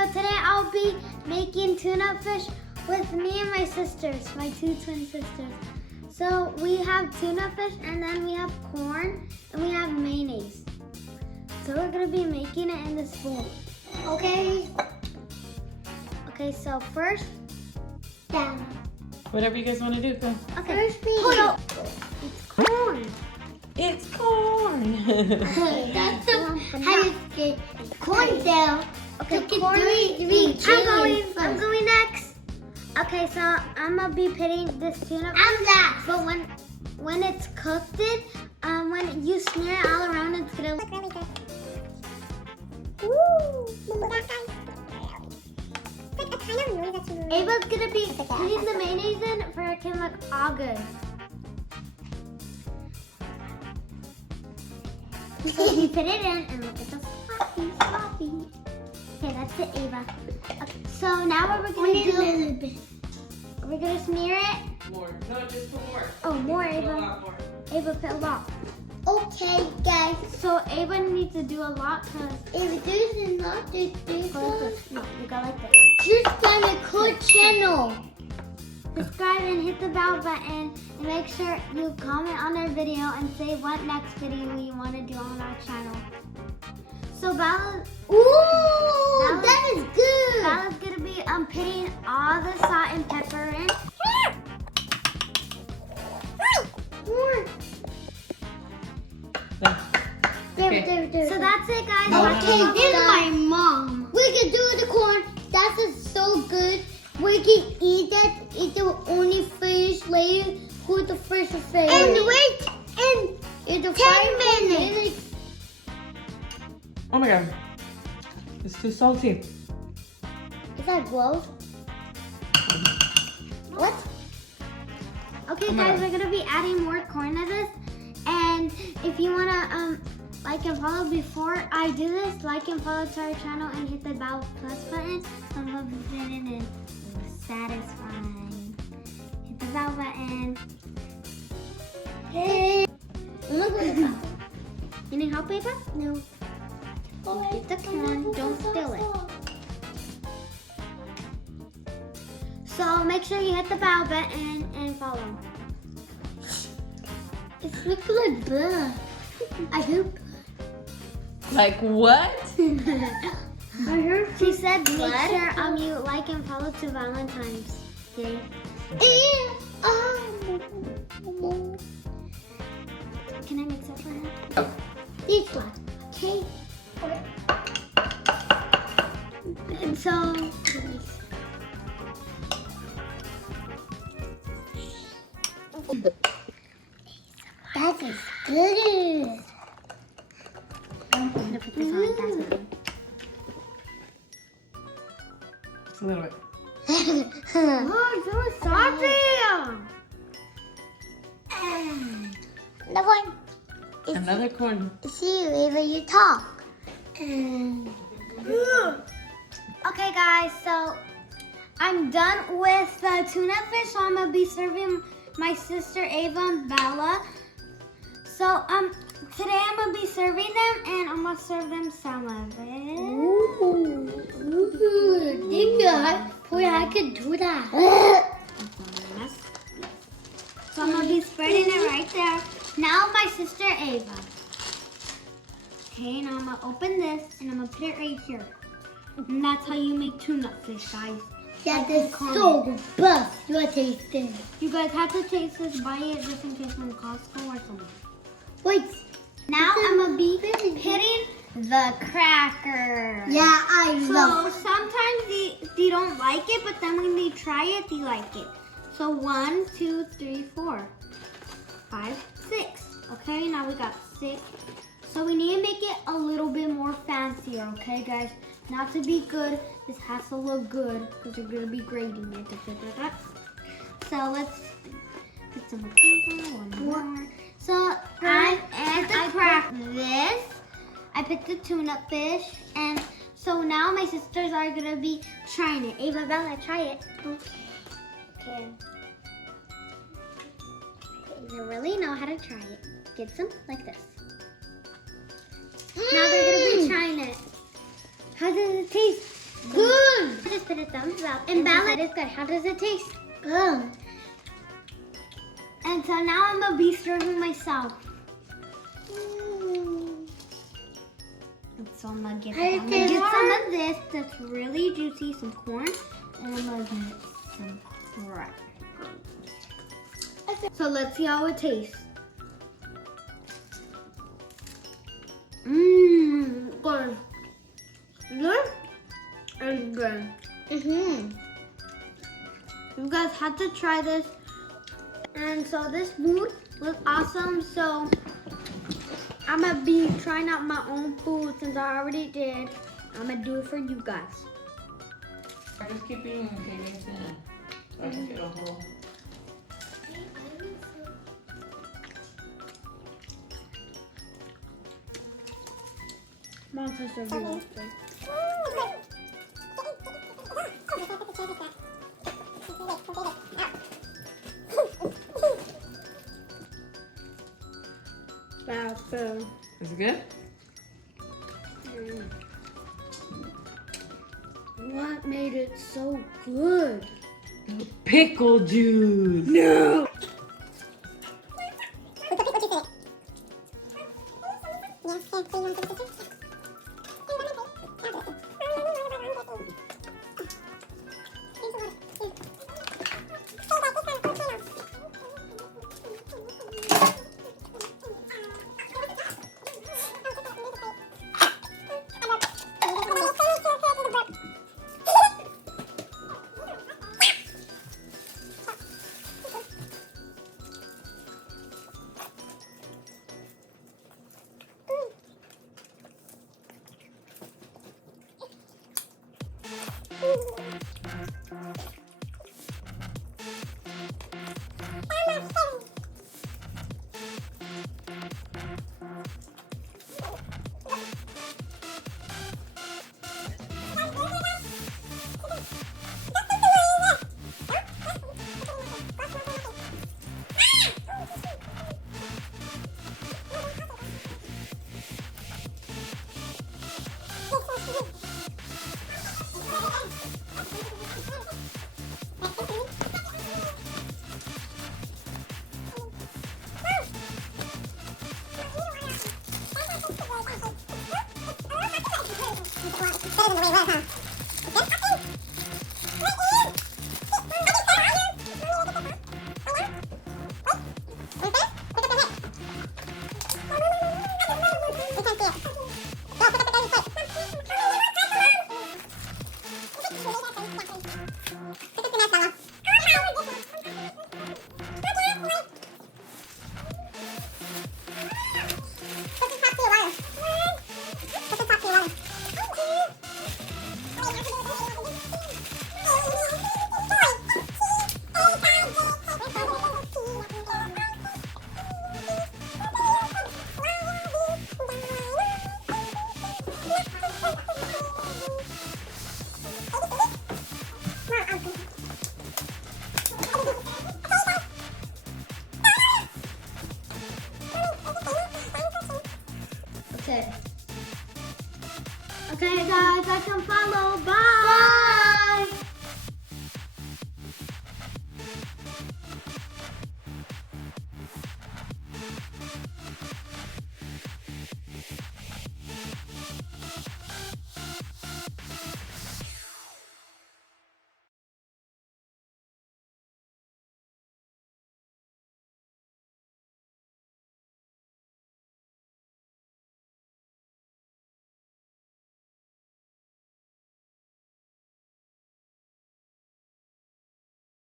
video. Today I'll be making tuna fish with me and my sisters, my two twin sisters. So we have tuna fish and then we have corn and we have mayonnaise. So we're gonna be making it in this bowl. Okay. Okay, so first, down. Whatever you guys want to do, go. Okay. First it's corn. It's corn. Okay, that's the how you get corn down. Okay, corn. I'm going next. Okay, so I'm gonna be pitting this tuna. I'm last. But when it's cooked, when you smear it all around, it's gonna look really good. Ava's gonna be putting the mayonnaise in for it to look all good. So you put it in and look at the sloppy. Okay, that's it, Ava. Okay, so now what we're gonna do? A little bit. We're gonna smear it. More. No, just put more. Oh, more, Put Ava. a lot more. Ava, put a lot. Okay, guys. So Ava needs to do a lot because if there's not, there's no, you go like this. Subscribe to cool channel. Subscribe and hit the bell button and make sure you comment on our video and say what next video you want to do on our channel. So Bella's that is good. Bella's gonna be putting all the salt and pepper in. Okay. So that's it, guys. Okay, this is my mom. We can do the corn. That is so good. We can eat that. It's the only fish later. Who's the first fish? And wait, in 10 minutes. Oh my god. It's too salty. Is that gross? What? Okay, Oh my guys, God. we're gonna be adding more corn to this. And if you wanna like and follow before I do this, like and follow to our channel and hit the bell plus button. I'm gonna be putting it in. Satisfying. Hit the bell button. Hey. You need help, Ava? No. Get the corn, don't spill it. So make sure you hit the bell button and follow. It's looking like blood. I hope. Like what? I heard she said make sure you like and follow to Valentine's Day. Can I mix it for her? Oh. This one. Okay. And so that is good. I'm gonna put this on. That's fine. Just a little bit. Oh, so salty! Another one. Another corn. See you, Ava, you talk. Okay, guys, so I'm done with the tuna fish, so I'm gonna be serving my sister Ava and Bella. So today I'm gonna be serving them, and I'm gonna serve them some of it. Ooh, I can do that. So I'm gonna be spreading it right there. Now my sister Ava. Okay, now I'm gonna open this and I'm gonna put it right here. And that's how you make tuna fish, guys. That is so good. You gotta taste it. You guys have to taste this, buy it just in case from Costco or something. Wait. Now I'm gonna be pitting the cracker. Yeah, I love it. So sometimes they don't like it, but then when they try it, they like it. So 1, 2, 3, 4, 5, 6. Okay, now we got 6. So we need to make it a little bit more fancier, okay, guys? Not to be good, this has to look good because you're going to be grading it to figure that. So let's put some paper, one more. So I cracked this. I put the tuna fish, and so now my sisters are going to be trying it. Ava, Bella, try it. Okay. They really know how to try it. Get some like this. Now they're gonna be trying it. How does it taste? Good. put a thumbs up. And Bella is good. How does it taste? Good. And so now I'm gonna be serving myself. And so I'm gonna get some of this that's really juicy, some corn, and I'm gonna get some crackers. So let's see how it tastes. Mmm, good. Good and good. You guys have to try this. And so this food was awesome. So I'm gonna be trying out my own food since I already did. I'm gonna do it for you guys. I just keep eating and taking it in. So I can get a whole. Mom, can serve you this. That's good. Is it good? What made it so good? Pickle juice. No. Better than the way it was, huh?